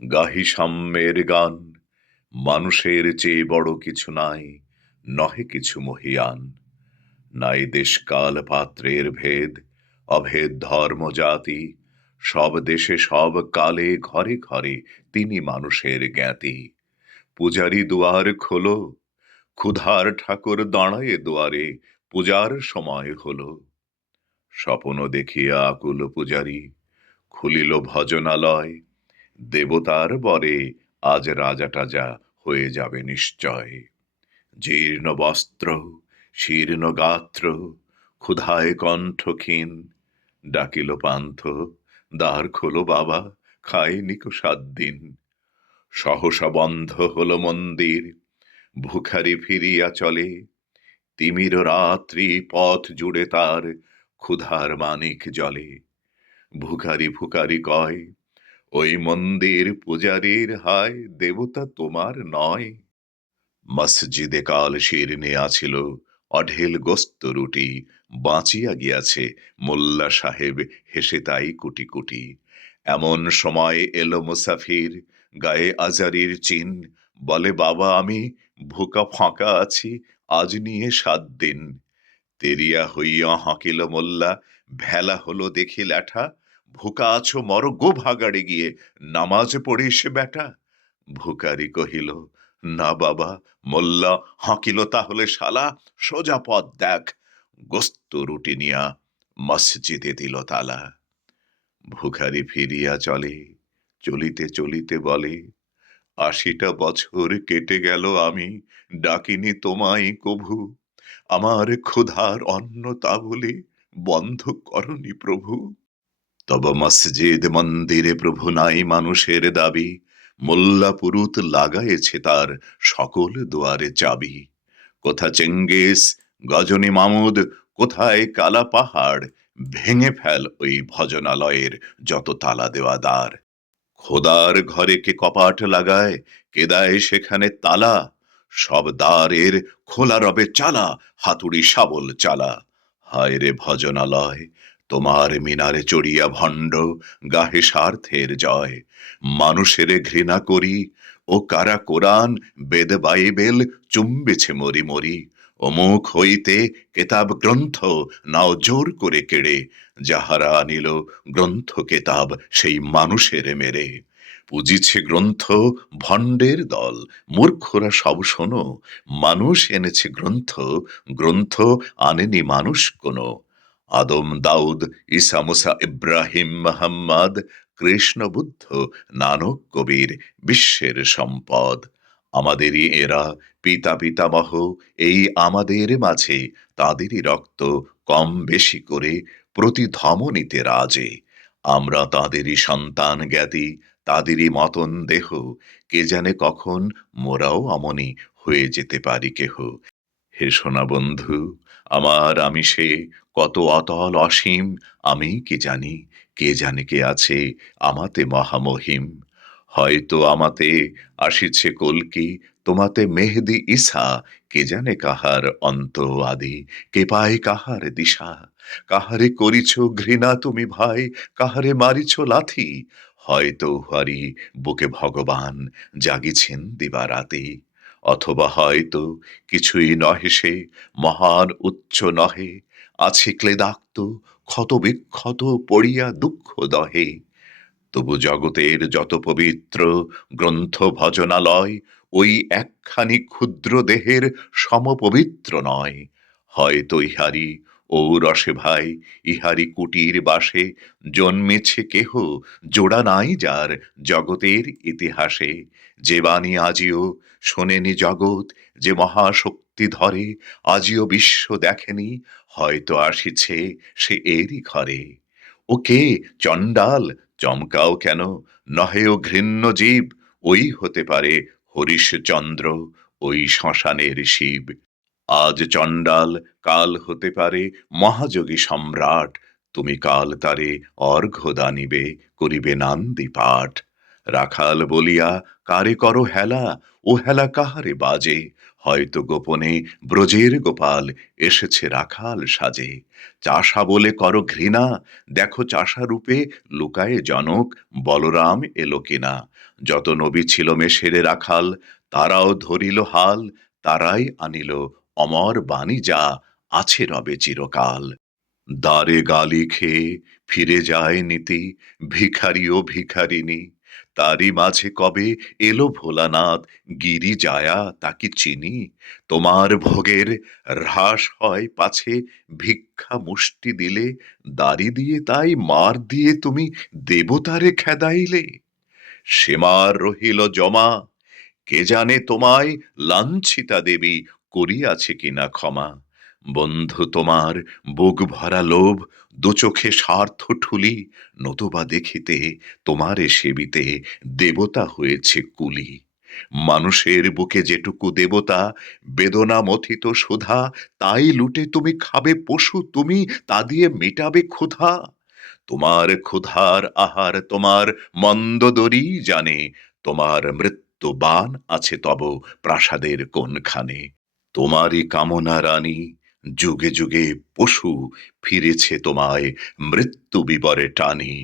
গাহি সাম্যের গান, মানুষের চেয়ে বড় কিছু নাই, নহে কিছু মহীয়ান। নাই দেশকাল পাত্রের ভেদ, অভেদ ধর্ম জাতি, সব দেশে সব কালে ঘরে ঘরে তিনি মানুষের জ্ঞাতি। পূজারি দুয়ার খোলো, ক্ষুধার ঠাকুর দাঁড়ায়ে দুয়ারে, পূজার সময় হলো। স্বপ্ন দেখিয়া আকুল পূজারি, খুলিল ভজনালয়, দেবতার বরে আজ রাজা টাজা হয়ে যাবে নিশ্চয়। জীর্ণ বস্ত্র, শীর্ণ গাত্র, ক্ষুধায় কণ্ঠ ক্ষীণ, ডাকিল পান্থ, দ্বার খোলো বাবা, খাইনি কো 7 দিন। সহসা বন্ধ হলো মন্দির, ভুখারি ফিরিয়া চলে, তিমির রাত্রি পথ জুড়ে তার ক্ষুধার মানিক জ্বলে। ভুখারি ভুখারি কয়, ওই মন্দির পূজারীর হায়, দেবতা তোমার নয়। মসজিদে কাল শিরনে আছিল অঢেল গোস্ত রুটি, বাঁচিয়া গিয়াছে মোল্লা সাহেব হেসে তাই কুটি কুটি। এমন সময় এলো মুসাফির, গায়ে আজারির চিন, বলে বাবা আমি ভুকা ফাঁকা আছি, আজ নিয়ে 7 দিন। তেরিয়া হইয়া হাঁকিল মোল্লা, ভেলা হলো দেখি ল্যাঠা, ভুকা আছো মর গো ভাগাড়ে গিয়ে, নামাজ পড়িস বেটা। ভুকারি কহিল, না বাবা। মোল্লা হাঁকিল, তাহলে শালা সোজা পথ দেখ। গোস্ত রুটি নিয়া মসজিদে দিল তালা। ভুখারি ফিরিয়া চলে, চলিতে চলিতে বলে, 80টা বছর কেটে গেল আমি ডাকিনি তোমায় কভু, আমার ক্ষুধার অন্ন তা বলে বন্ধ করনি প্রভু। তব মসজিদ মন্দিরে প্রভু নাই মানুষের দাবি, মোল্লা পুরুত লাগায়েছে তার সকল দুয়ারে চাবি। কোথা চেঙ্গিস, গজনী মামুদ, কোথায় কালা পাহাড়, ভেঙে ফেল ওই ভজনালয়ের যত তালা দেওয়া দ্বার। খোদার ঘরে কে কপাট লাগায়, কে দেয় সেখানে তালা, সব দ্বারের খোলা রবে চালা, হাতুড়ি শাবল চালা। হায় রে ভজনালয়, তোমার মিনারে চড়িয়া ভণ্ড গাহে স্বার্থের জয়। মানুষেরে ঘৃণা করি, ও কারা কোরআন বেদ বাইবেল চুম্বেছে মরি মরি। অমুক হইতে কেতাব গ্রন্থ নাও জোর করে কেড়ে, যাহারা আনিল গ্রন্থ কেতাব সেই মানুষের মেরে। পুজিছে গ্রন্থ ভণ্ডের দল, মূর্খরা সব শোনো, মানুষ এনেছে গ্রন্থ, গ্রন্থ আনেনি মানুষ কোনো। আদম দাউদ ঈসা মুসা ইব্রাহিম মোহাম্মদ, কৃষ্ণ বুদ্ধ নানক কবির বিশ্বের সম্পদ। আমাদেরই এরা পিতা পিতামহ, এই আমাদের মাঝে তাদেরই রক্ত কম বেশি করে প্রতি ধমনীতে রাজে। আমরা তাদেরই সন্তান জ্ঞাতি, তাদেরই মতন দেহ, কে জানে কখন মোরাও অমনি হয়ে যেতে পারি কেহ। হে সোনা বন্ধু আমার, আমি সে কত অতল অসীম, আমি কি জানি, কে জানে কে আছে আমাতে মহামহিম। হয়তো আমাতে আসিছে কল্কি, তোমাতে মেহেদি ঈসা, কে জানে কাহার অন্ত আদি, কে পায় কাহার দিশা। কাহারে করিছ ঘৃণা তুমি ভাই, কাহারে মারিছ লাথি, হয়তো উহারি বুকে ভগবান জাগিছেন দিবারাতি। অথবা হয়তো কিছুই নহে সে, মহান উচ্চ নহে, আছে ক্লেদাক্ত ক্ষত বিক্ষত পড়িয়া দুঃখ দহে। তবু জগতের যত পবিত্র গ্রন্থ ভজনালয়, ওই একখানি ক্ষুদ্র দেহের সমপবিত্র নয়। হয়তো ইহারি ও রসে ভাই, ইহারি কুটির বাসে জন্মেছে কেহ, জোড়া নাই যার জগতের ইতিহাসে। যে বাণী আজিও শোনেনি জগৎ, যে মহাশক্তি ধরে আজিও বিশ্ব দেখেনি, হয়তো আসিছে সে এরই ঘরে। ও কে চণ্ডাল, চমকাও কেন, নহে ও ঘৃণ্য জীব, ওই হতে পারে হরিশচন্দ্র, ওই শ্মশানের শিব। আজ চণ্ডাল, কাল হতে পারে মহাযোগী সম্রাট, তুমি কাল তারে অর্ঘ্য দানিবে, করিবে নান্দি পাঠ। রাখাল বলিয়া কারে করো হেলা, ও হেলা কাহারে বাজে, হয়তো গোপনে ব্রজের গোপাল এসেছে রাখাল সাজে। চাষা বলে করো ঘৃণা, দেখো চাষা রূপে লুকায়ে জনক, বলরাম এলো কিনা। যত নবী ছিল মেষের রাখাল, তারাও ধরিল হাল, তারাই আনিল অমর বাণী যা আছে রবে চিরকাল। দ্বারে গালি খেয়ে ফিরে যায় নীতি, ভিখারি ও ভিখারিনী, তারই মাঝে কবে এলো ভোলানাথ, গিরি জায়া তাকে চিনি। তোমার ভোগের হ্রাস হয় পাছে, ভিক্ষা মুষ্টি দিলে, দাড়ি দিয়ে তাই মার দিয়ে তুমি দেবতারে খেদাইলে। সে মার রহিল জমা, কে জানে তোমায় লাঞ্ছিতা দেবী করিয়াছে কিনা ক্ষমা। বন্ধু তোমার বুক ভরা লোভ, দু চোখে স্বার্থ ঠুলি, নতুবা দেখিতে তোমারে সেবিতে দেবতা হয়েছে কুলি। মানুষের বুকে যেটুকু দেবতা, বেদনা মথিত সুধা, তাই লুটে তুমি খাবে পশু, তুমি তা দিয়ে মেটাবে ক্ষুধা। তোমার ক্ষুধার আহার তোমার মন্দোদরী জানে, তোমার মৃত্যু বাণ আছে তব প্রাসাদের কোনখানে। তোমারই কামনা রানী, যুগে যুগে পশু ফিরেছে তোমায় মৃত্যু বিবরে টানি।